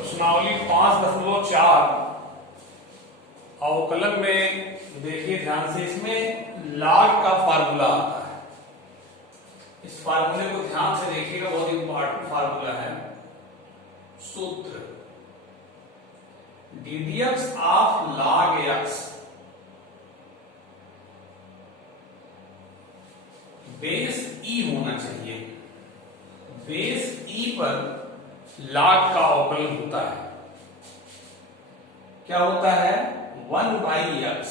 प्रश्नावली 5.4 अवकलन में देखिए ध्यान से, इसमें लॉग का फार्मूला आता है। इस फार्मूले को ध्यान से देखिएगा, बहुत इंपॉर्टेंट फार्मूला है। सूत्र ddx of log x base e होना चाहिए। बेस e पर log का अवकलन होता है। क्या होता है? 1/x।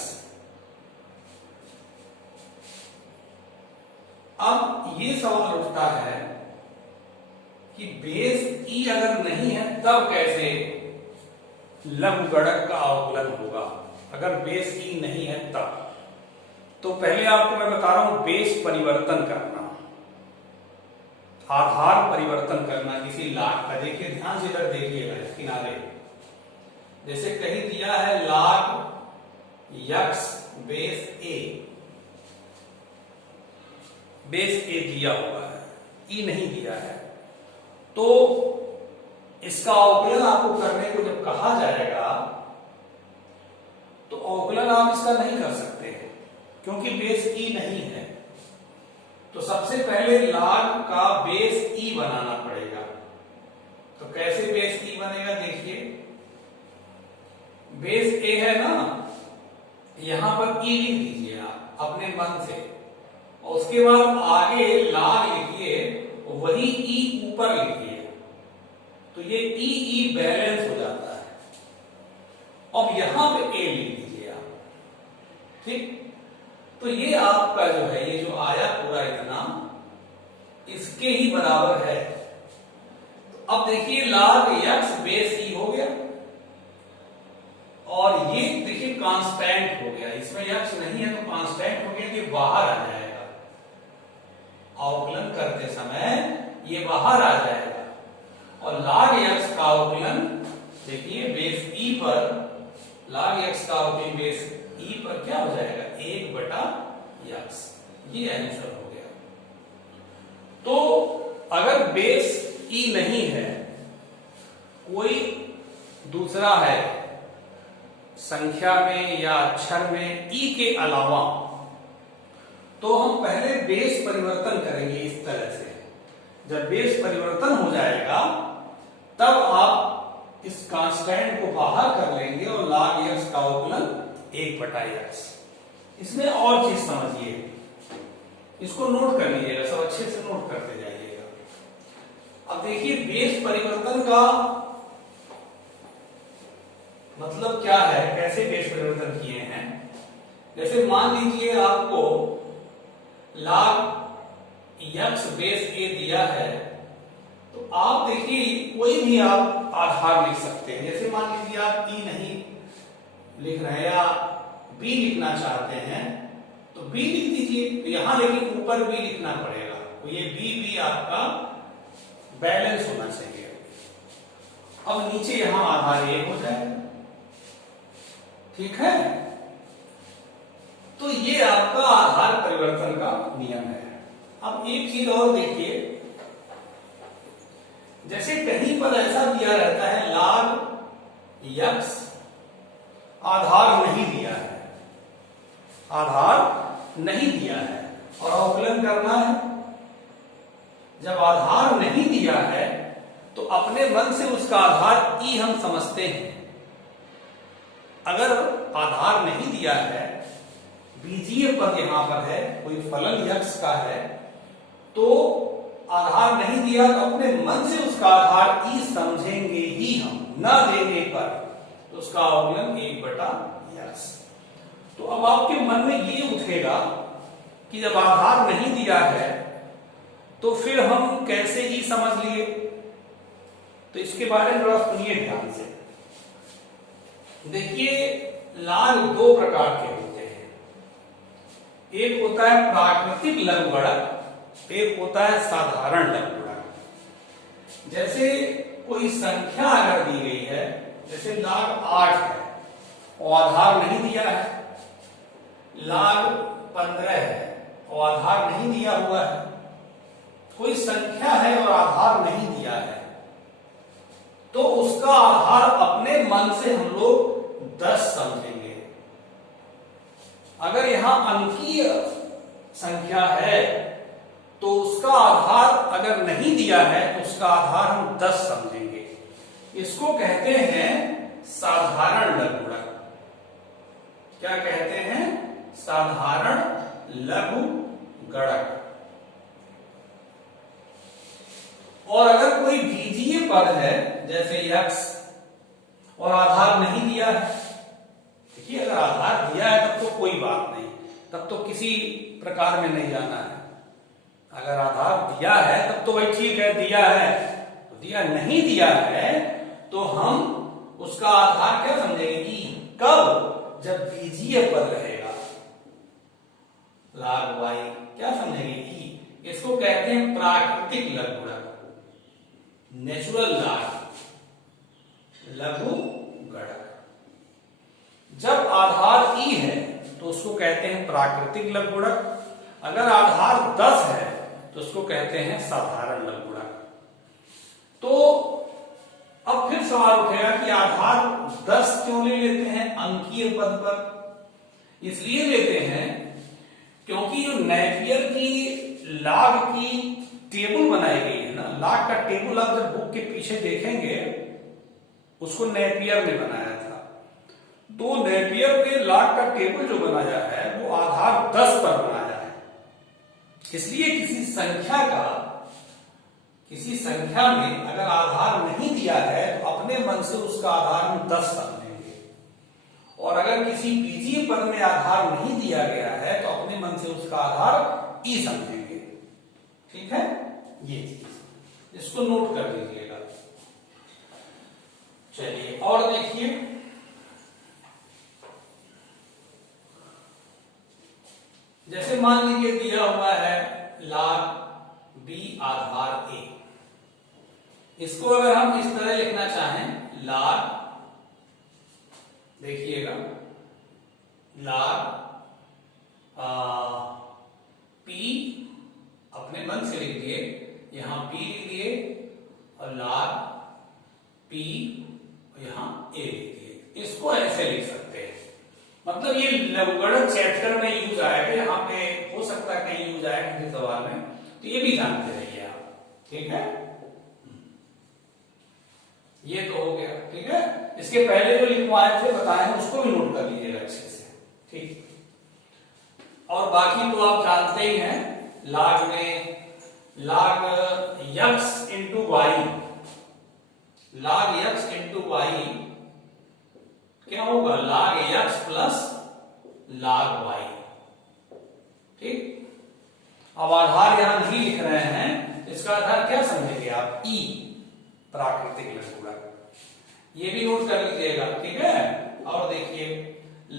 अब ये सवाल उठता है कि बेस e अगर नहीं है तब कैसे लघुगणक का अवकलन होगा? अगर बेस e नहीं है तब तो पहले आपको मैं बता रहा हूं बेस परिवर्तन करना, आधार परिवर्तन करना किसी लॉग का। देखिए ध्यान से, इधर देखिएगा इस किनारे, जैसे कहीं दिया है log x base a, base a दिया हुआ है, e नहीं दिया है, तो इसका अवकलन आपको करने को जब कहा जाएगा तो अवकलन आप इसका नहीं कर सकते हैं क्योंकि बेस e नहीं है। तो सबसे पहले log का बेस e बनाना पड़ेगा। तो कैसे बेस e बनेगा? देखिए, बेस a है ना, यहां पर e लिख दीजिए आप अपने मन से, और उसके बाद आगे log लिखिए, वही e ऊपर लिखिए, तो ये e बैलेंस हो जाता है। अब यहां पे a लिख दीजिए आप, ठीक। तो ये आपका जो है, ये जो आया पूरा इतना, इसके ही बराबर है। तो अब देखिए log x बेस e हो गया, और ये देखिए कांस्टेंट हो गया, इसमें x नहीं है तो कांस्टेंट हो गया, ये बाहर आ जाएगा। अवकलन करते समय ये बाहर आ जाएगा, और log x का अवकलन देखिए बेस e पर, log x का अवकलन बेस e पर क्या हो जाएगा? 1/x। ये आंसर हो गया। तो अगर बेस e नहीं है, कोई दूसरा है संख्या में या अक्षर में e के अलावा, तो हम पहले बेस परिवर्तन करेंगे इस तरह से। जब बेस परिवर्तन हो जाएगा तब आप इस कांस्टेंट को बाहर कर लेंगे और log x का अवकलन 1/x। इसमें और चीज समझिए, इसको नोट कर लीजिएगा, सब अच्छे से नोट करते जाइएगा। अब देखिए बेस परिवर्तन का मतलब क्या है, कैसे बेस परिवर्तन किए हैं। जैसे मान लीजिए आपको log x बेस a दिया है, तो आप देखिए कोई भी आप आधार लिख सकते हैं। जैसे मान लीजिए आप e नहीं लिख रहे हैं या b लिखना चाहते हैं, तो b लिख दीजिए। तो यहां लेकिन ऊपर b लिखना पड़ेगा, तो ये b आपका बैलेंस होना चाहिए। अब नीचे यहां आधार a हो जाएगा, ठीक है। तो ये आपका आधार परिवर्तन का नियम है। अब एक चीज और देखिए, जैसे कहीं पर ऐसा दिया रहता है log x आधार नहीं दिया है, आधार नहीं दिया है और अवकलन करना है। जब आधार नहीं दिया है तो अपने मन से उसका आधार e हम समझते हैं। अगर आधार नहीं दिया है, बीजीय पद यहां पर है, कोई फलन x का है, तो आधार नहीं दिया तो अपने मन से उसका आधार e समझेंगे ही हम, न देने पर तो उसका अवकलन 1/x। तो अब आपके मन में ये उठेगा कि जब आधार नहीं दिया है तो फिर हम कैसे e समझ लिए। तो इसके बारे में थोड़ा सुनिए ध्यान से। देखिए log दो प्रकार के होते हैं, एक होता है प्राकृतिक लघुगणक, एक होता है साधारण लघुगणक। जैसे कोई संख्या अगर दी गई है, जैसे log 8 है और आधार नहीं दिया है, log 15 है और आधार नहीं दिया हुआ है, कोई संख्या है और आधार नहीं दिया है, तो उसका अपने मन से हम लोग 10 समझेंगे। अगर यहां अंकीय संख्या है तो उसका आधार अगर नहीं दिया है तो उसका आधार हम 10 समझेंगे। इसको कहते हैं साधारण लघुगणक। क्या कहते हैं? साधारण लघुगणक। और अगर कोई बीजीय पद है जैसे x और आधार नहीं दिया है, देखिए अगर आधार दिया है तब तो कोई बात नहीं, तब तो किसी प्रकार में नहीं जाना है। अगर आधार दिया है तब तो भाई ठीक है, दिया है। तो दिया नहीं दिया है तो हम उसका आधार क्या समझेंगे? ई। कब? जब बीजीय पद रहेगा। log y क्या समझेंगे? ई। इसको कहते हैं प्राकृतिक लघुगणक, नेचुरल लघुगणक। जब आधार ई है तो उसको कहते हैं प्राकृतिक लघुगणक। अगर आधार 10 है तो उसको कहते हैं साधारण लघुगणक। तो अब फिर सवाल उठेगा कि आधार 10 क्यों ले लेते हैं अंकीय पद पर? इसलिए लेते हैं क्योंकि जो नेपियर की log की टेबल बनाई गई है ना, log का टेबल आप जब बुक के पीछे देखेंगे उसको नेपियर ने बनाया था। तो नेपियर के log का टेबल जो बनाया है वो आधार 10 पर बनाया है। इसलिए किसी संख्या में अगर आधार नहीं दिया है तो अपने मन से उसका आधार हम 10 समझेंगे। और अगर किसी बीजीय पद में आधार नहीं दिया गया है तो अपने मन से उसका आधार ई समझेंगे। ठीक है, ये चीज इसको नोट कर लीजिएगा। चलिए और देखिए, जैसे मान लीजिए दिया हुआ है log b आधार a। इसको अगर हम इस तरह लिखना चाहें, log, देखिएगा log p, अपने मन से लिख दिए, यहां p लिख दिए और log p यहां a लिख दिए। इसको ऐसे लिख सकते हैं। मतलब ये लघुगणक चैप्टर में यूज आएगा, यहाँ पे हो सकता है कहीं यूज आएगा किसी सवाल में, तो ये भी जानते रहिए आप। ठीक है, ये तो हो गया। ठीक है, इसके पहले जो लिखवाए थे बताए हैं उसको भी नोट कर लीजिएगा अच्छे से। ठीक, और बाकी तो आप जानते ही हैं, log में log x into y, log x into y क्या होगा? log x plus log y। ठीक, अब आधार यहां नहीं लिख रहे हैं, इसका आधार क्या समझेंगे आप? ई, प्राकृतिक लघुगणक। ये भी नोट कर लीजिएगा। ठीक है, और देखिए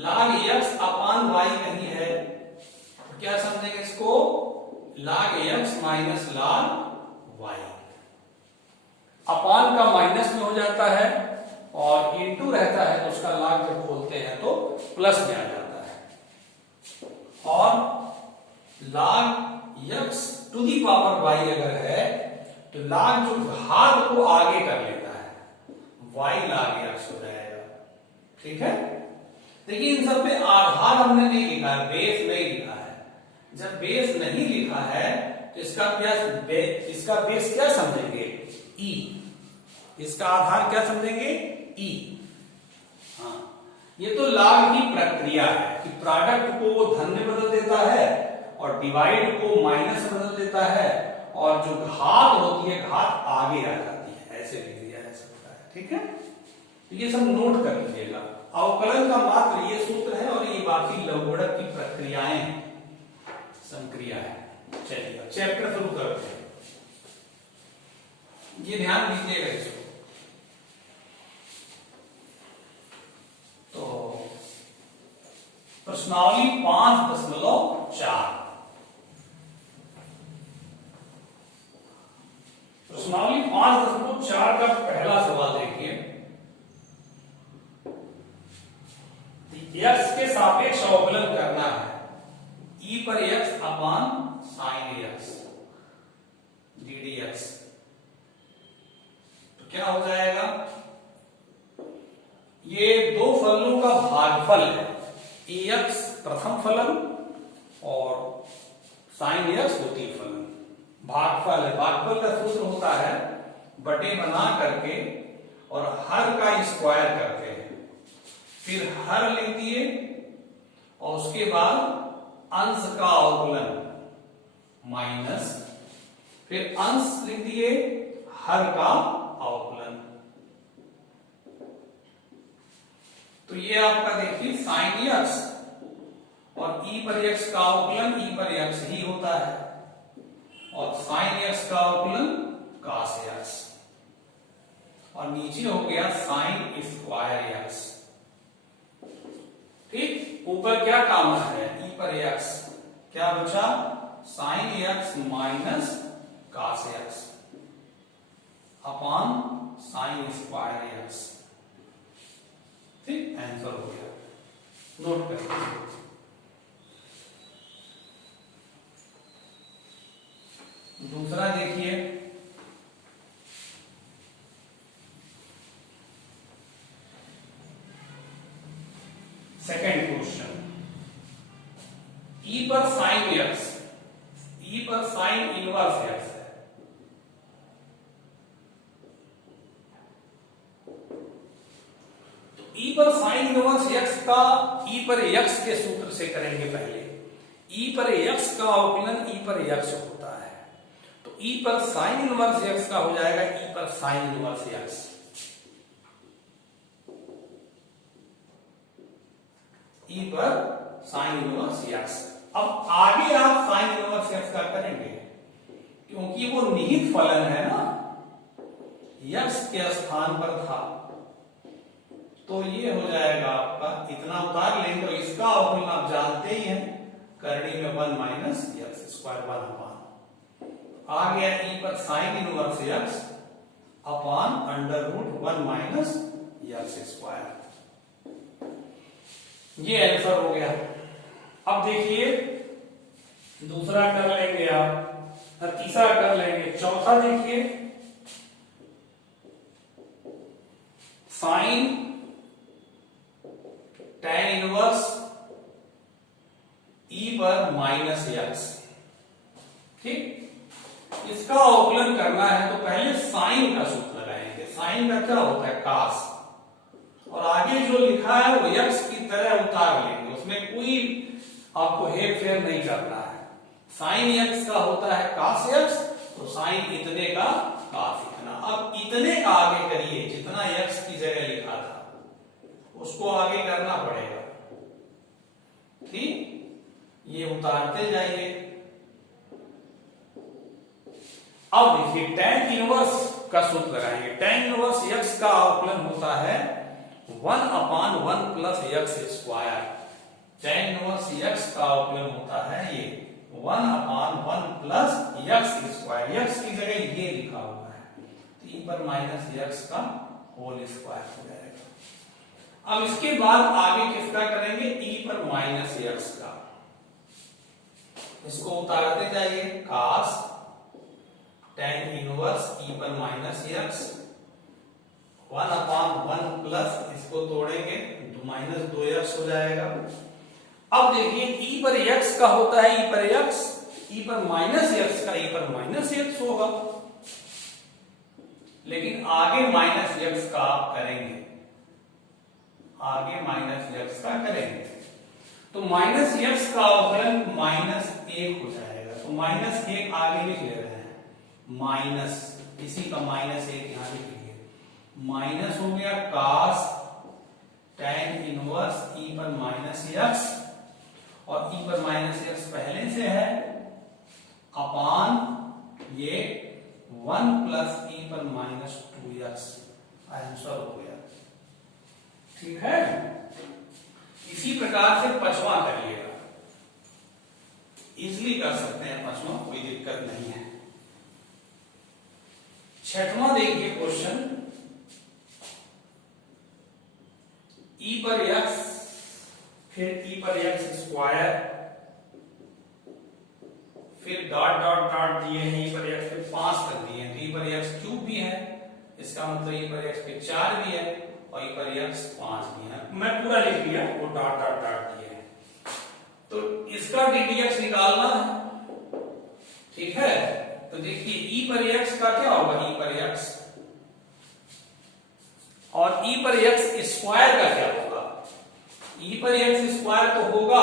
log x अपान y नहीं है तो क्या समझेंगे इसको? log x minus log y। अपान का माइनस में हो जाता है और इंटू रहता है तो उसका log जब खोलते हैं तो प्लस में आ जाता है। और log x to the power y अगर है तो log जो घात को आगे कर लेता है, y log x हो जाएगा। ठीक है, देखिए इन सब में आधार हमने नहीं लिखा है, बेस नहीं लिखा है। जब बेस नहीं लिखा है तो इसका बेस क्या समझेंगे? ई। इसका आधार क्या समझेंगे? ई। हाँ, ये तो log की प्रक्रिया है कि प्रोडक्ट को वो धन में बदल देता है और डिवाइड को माइनस में बदल देता है, और जो घात होती है घात आगे आ जाती है, ऐसे लिख दिया जा सकता है। ठीक है, तो ये सब नोट कर लीजिएगा। अवकलन का मात्र ये सूत्र है और ये बाकी लघुगणक की प्रक्रियाएं हैं, संक्रिया है। चलिए चैप्टर शुरू करते हैं। ये ध्यान दीजिएगा इसको। तो प्रश्नावली 5.4, प्रश्नावली 5.4 का पहला सवाल देखिए। x के सापेक्ष अवकलन करना है, e पर x अपान साइन x ddx। तो क्या हो जाएगा? भागफल है, ax प्रथम फलन और sin x द्वितीय फलन। भागफल है, भागफल का सूत्र होता है बटे बना करके और हर का स्क्वायर करते हैं, फिर हर लिख दिए और उसके बाद अंश का अवकलन माइनस, फिर अंश लिख दिए हर का अवकलन। तो ये आपका देखिए sin x और e पर x का अवकलन e पर x ही होता है और sin x का अवकलन cos x और नीचे हो गया sin स्क्वायर x। ठीक, ऊपर क्या काम है e पर x, क्या बचा sin x minus cos x upon sin square x। ठीक, आंसर हो गया, नोट करिए। दूसरा देखिए, सेकेंड क्वेश्चन, e पर sin x, e पर sin इनवर्स x है, तो e पर sin इनवर्स x का e पर x के सूत्र से करेंगे। पहले e पर x का अवकलन e पर x होता है, तो e पर sin इनवर्स x का हो जाएगा e पर sin इनवर्स x। e पर sin इनवर्स x। अब आगे आप sin इनवर्स x का करेंगे क्योंकि वो निहित फलन है ना, x के स्थान पर था, तो ये हो जाएगा आपका, इतना उतार लेंगे तो इसका अवकलन आप जानते ही हैं, करनी में 1 माइनस x स्क्वायर 1 अपॉन, आ गया e पर sin inverse x upon under root 1 minus x square. ये आंसर हो गया। अब देखिए दूसरा कर लेंगे आप, तीसरा कर लेंगे, चौथा देखिए साइन tan इनवर्स e पर माइनस x। ठीक, इसका अवकलन करना है तो पहले साइन का सूत्र लगाएंगे। साइन का क्या होता है cos, और आगे जो लिखा है वो x की तरह उतार लेंगे, उसमें कोई आपको हेर फेर नहीं करना है। साइन x का होता है cos x, तो साइन इतने का cos इतना। अब इतने का आगे करिए, जितना x की जगह लिखा था उसको आगे करना पड़ेगा। ठीक, ये उतारते जाइए। अब देखिए tan इनवर्स का सूत्र लगाएंगे। tan इनवर्स x का अवकलन होता है 1 upon 1 plus x square. tan inverse x का अवकलन होता है ये 1 upon 1 plus x square. x की जगह ये लिखा हुआ है, तो e पर माइनस x का होल स्क्वायर हो जाएगा। अब इसके बाद आगे किसका करेंगे, e पर माइनस x का, इसको उतारते जाइए, cos tan इनवर्स e पर माइनस x 1 अपॉन 1 प्लस, इसको तोड़ेंगे तो माइनस 2x हो जाएगा। अब देखिए e पर x का होता है e पर x, e पर माइनस x का e पर माइनस x होगा, लेकिन आगे माइनस x का आप करेंगे, आगे माइनस x का करेंगे तो माइनस x का अवकलन माइनस 1 हो जाएगा। तो माइनस 1 आगे लिख ले रहे हैं, माइनस इसी का माइनस 1 यहां लिख लीजिए, माइनस हो गया cos tan इनवर्स e पर माइनस x, और e पर माइनस x पहले से है, अपान ये 1 प्लस e पर माइनस 2x। आंसर हो गया। ठीक है, इसी प्रकार से पांचवा करिएगा, इजिली कर सकते हैं पांचवा, कोई दिक्कत नहीं है। छठवां देखिए क्वेश्चन, e पर x फिर e पर x स्क्वायर, फिर डॉट डॉट डॉट दिए हैं e पर x, फिर 5 कर दिए हैं, तो e पर x क्यूब भी है, इसका मतलब ई पर एक्स पे 4 भी है और ई पर एक्स 5 भी है। मैं पूरा लिख लिया, वो डॉट डॉट डॉट दिया है। तो इसका ddx निकालना है, ठीक है। तो देखिए ई पर एक्स का क्या होगा, ई पर एक्स, और ई पर एक्स स्क्वायर का क्या होगा। ई पर एक्स स्क्वायर तो होगा,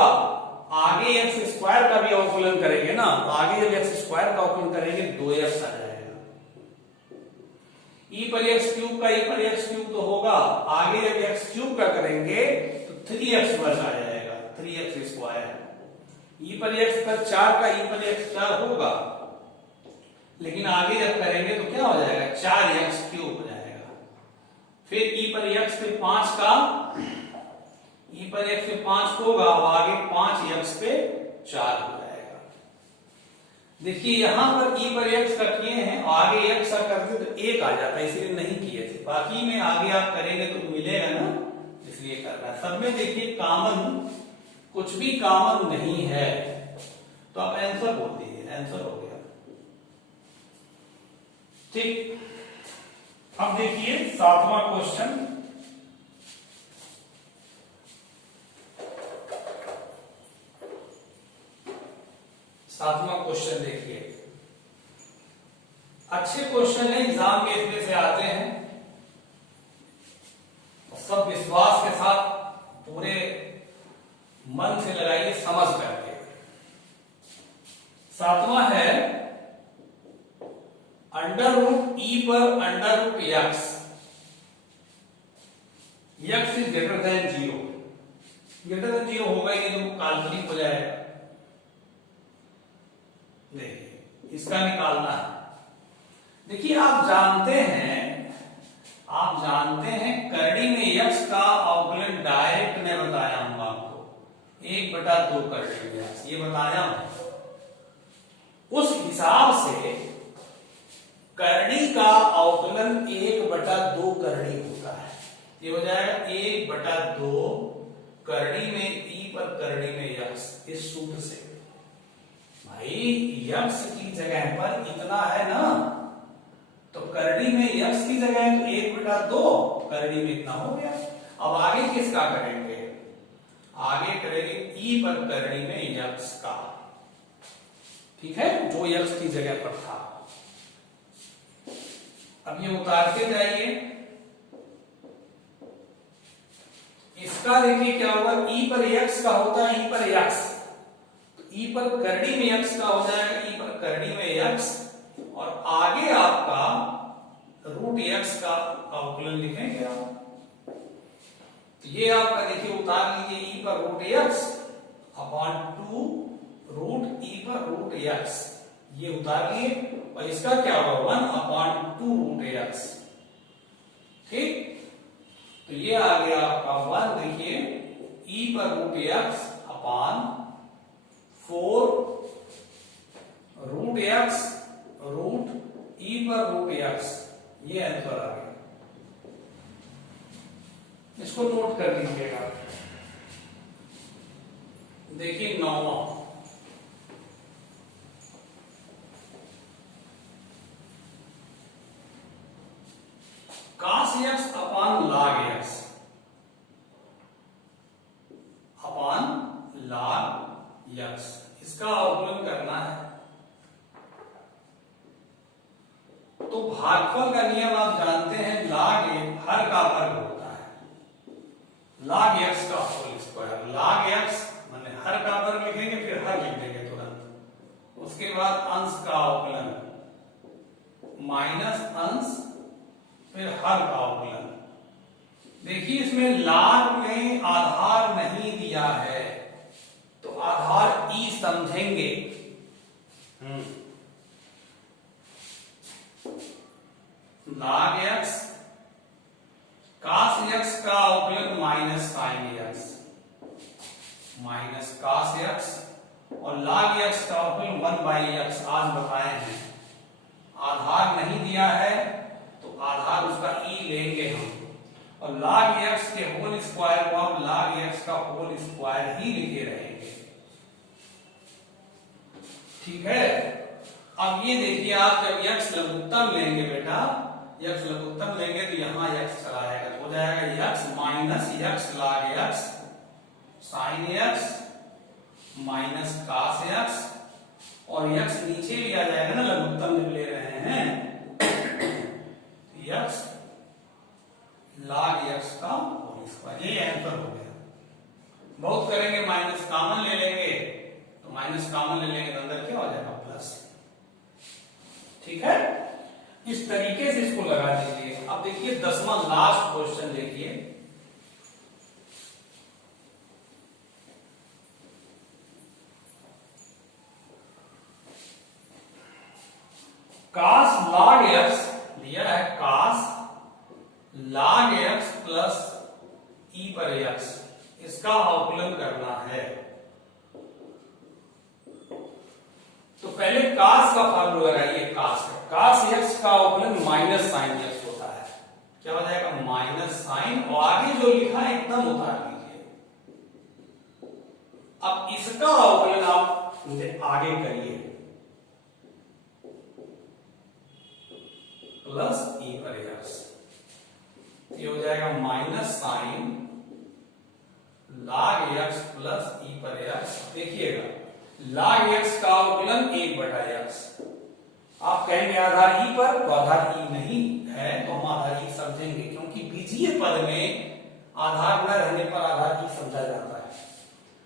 आगे एक्स स्क्वायर का भी अवकलन करेंगे ना, तो आगे जब एक्स स्क्वायर का अवकलन करेंगे 2x आ जाएगा। ई पर एक्स क्यूब का ई पर एक्स क्यूब तो होगा, आगे जब एक्स क्यूब का करेंगे तो 3x वर्ग आ जाएगा, 3x स्क्वायर। ई पर एक्स पर 4 का ई पर एक्स 4 होगा, लेकिन आगे जब करेंगे तो क्या हो जाएगा, 4x क्यूब हो जाएगा। फिर ई पर एक्स पे 5 का, ई पर एक्स पे 5 होगा और आगे 5x पे 4 हो जाएगा। देखिए यहां पर ई पर एक्स का किए हैं, आगे x का करते तो 1 आ जाता, इसलिए नहीं किए थे। बाकी में आगे आप करेंगे तो मिलेगा ना, इसलिए करना है। सब में देखिए कॉमन, कुछ भी कॉमन नहीं है, तो आप आंसर बोल दीजिए, आंसर हो गया। ठीक, अब देखिए 7वां क्वेश्चन। सातवां क्वेश्चन देखिए, अच्छे क्वेश्चन है, एग्जाम में इसमें से आते हैं, सब विश्वास के साथ पूरे मन से लगाइए, समझ करके। सातवां है अंडर रूट ई पर under root x, x is greater than 0, greater than 0 होगा ही नहीं तो काल्पनिक हो जाएगा। देखिए इसका निकालना है। देखिए आप जानते हैं करड़ी में यक्स का अवकलन डायरेक्ट मैं बताया हूं आपको, 1/2 करड़ी में यक्स, ये बताया हूं। उस हिसाब से करड़ी का अवकलन 1/2 करड़ी होता है, ये हो जाएगा 1/2 करड़ी में ई पर करड़ी में यक्स, इस सूत्र से। भाई यक्स की जगह पर इतना है ना, तो करड़ी में यक्स की जगह है तो 1/2 करड़ी में इतना हो गया। अब आगे किसका करेंगे, आगे करेंगे ई पर करड़ी में यक्स का, ठीक है, जो यक्स की जगह पर था। अब ये उतारते जाइए, इसका देखिए क्या होगा, ई पर यक्स का होता है, ई पर यक्स, ई पर करड़ी में यक्स का हो जाएगा, ई पर करड़ी में यक्स, और आगे आपका रूट एक्स का अवकलन लिखेंगे आप। तो ये आपका देखिए उतार लीजिए, ई पर root x upon 2 root e पर रूट एक्स, ये उतार लिए, और इसका क्या होगा 1/2 रूट एक्स, ठीक। तो ये आ गया आपका 1, देखिए ई पर root x upon 4 root x root e पर रूट एक्स, ये आंसर आ गया। इसको नोट कर लीजिएगा। देखिए 9वां, cos x upon log x upon log x, इसका अवकलन करना है। तो भागफल का नियम आप जानते हैं, log हर का वर्ग होता है, log x का होल स्क्वायर, log x माने हर का वर्ग लिखेंगे, फिर हर लिख देंगे तुरंत। उसके बाद अंश का अवकलन माइनस अंश, फिर हर का अवकलन। देखिए इसमें log में आधार नहीं दिया है, तो आधार ई समझेंगे। log x cos x का अवकलन minus sin x, minus cos x, और log x का अवकलन 1/x, आज बताए हैं। आधार नहीं दिया है तो आधार उसका ई लेंगे हम, और log x के होल स्क्वायर को हम log x का होल स्क्वायर ही लिखे रहेंगे, ठीक है। अब ये देखिए आप जब x लघुत्तम लेंगे बेटा, यक्स लघुत्तम लेंगे तो यहाँ यक्स चला जाएगा, तो हो जाएगा x minus x log x sine x minus cos x, और यक्स नीचे भी आ जाएगा ना, लघुत्तम जब ले रहे हैं, यक्स log यक्स का होल स्क्वायर। ये आंसर हो गया। बहुत करेंगे माइनस कॉमन ले लेंगे, तो माइनस कॉमन ले लेंगे तो अंदर क्या हो जाएगा प्लस। ठीक है, इस तरीके से इसको लगा दीजिए। अब देखिए 10वां लास्ट क्वेश्चन देखिए, cos log x दिया है, cos log x plus e पर x, इसका अवकलन करना है। तो पहले cos का फॉर्मूला लगाइए, cos x का अवकलन माइनस साइन x होता है, क्या हो जाएगा माइनस साइन, और आगे जो लिखा है एकदम उतार लीजिए। अब इसका अवकलन आप आगे करिए, प्लस e पर x, ये हो जाएगा minus sine log x plus e पर x। देखिएगा log x का अवकलन 1/x, आप कहेंगे आधार e पर, तो आधार e नहीं है तो हम आधार e समझेंगे, क्योंकि बीजीय पद में आधार न रहने पर आधार e समझा जाता है,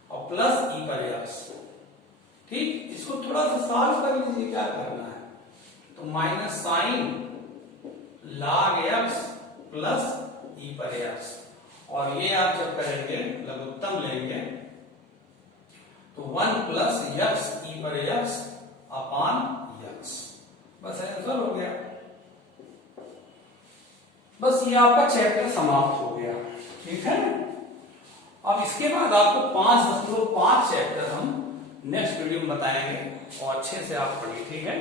और प्लस e पर x। ठीक, इसको थोड़ा सा सॉल्व कर लीजिए, क्या करना है, तो minus sine log x plus e पर x, और ये आप जब करेंगे लघुत्तम लेंगे तो 1 प्लस x e पर x अपान x, बस आंसर हो गया। बस ये आपका चैप्टर समाप्त हो गया। ठीक है, अब इसके बाद आपको 5.5 चैप्टर हम नेक्स्ट वीडियो में बताएंगे, और अच्छे से आप पढ़िए। ठीक है,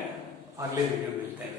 अगले वीडियो में मिलते हैं।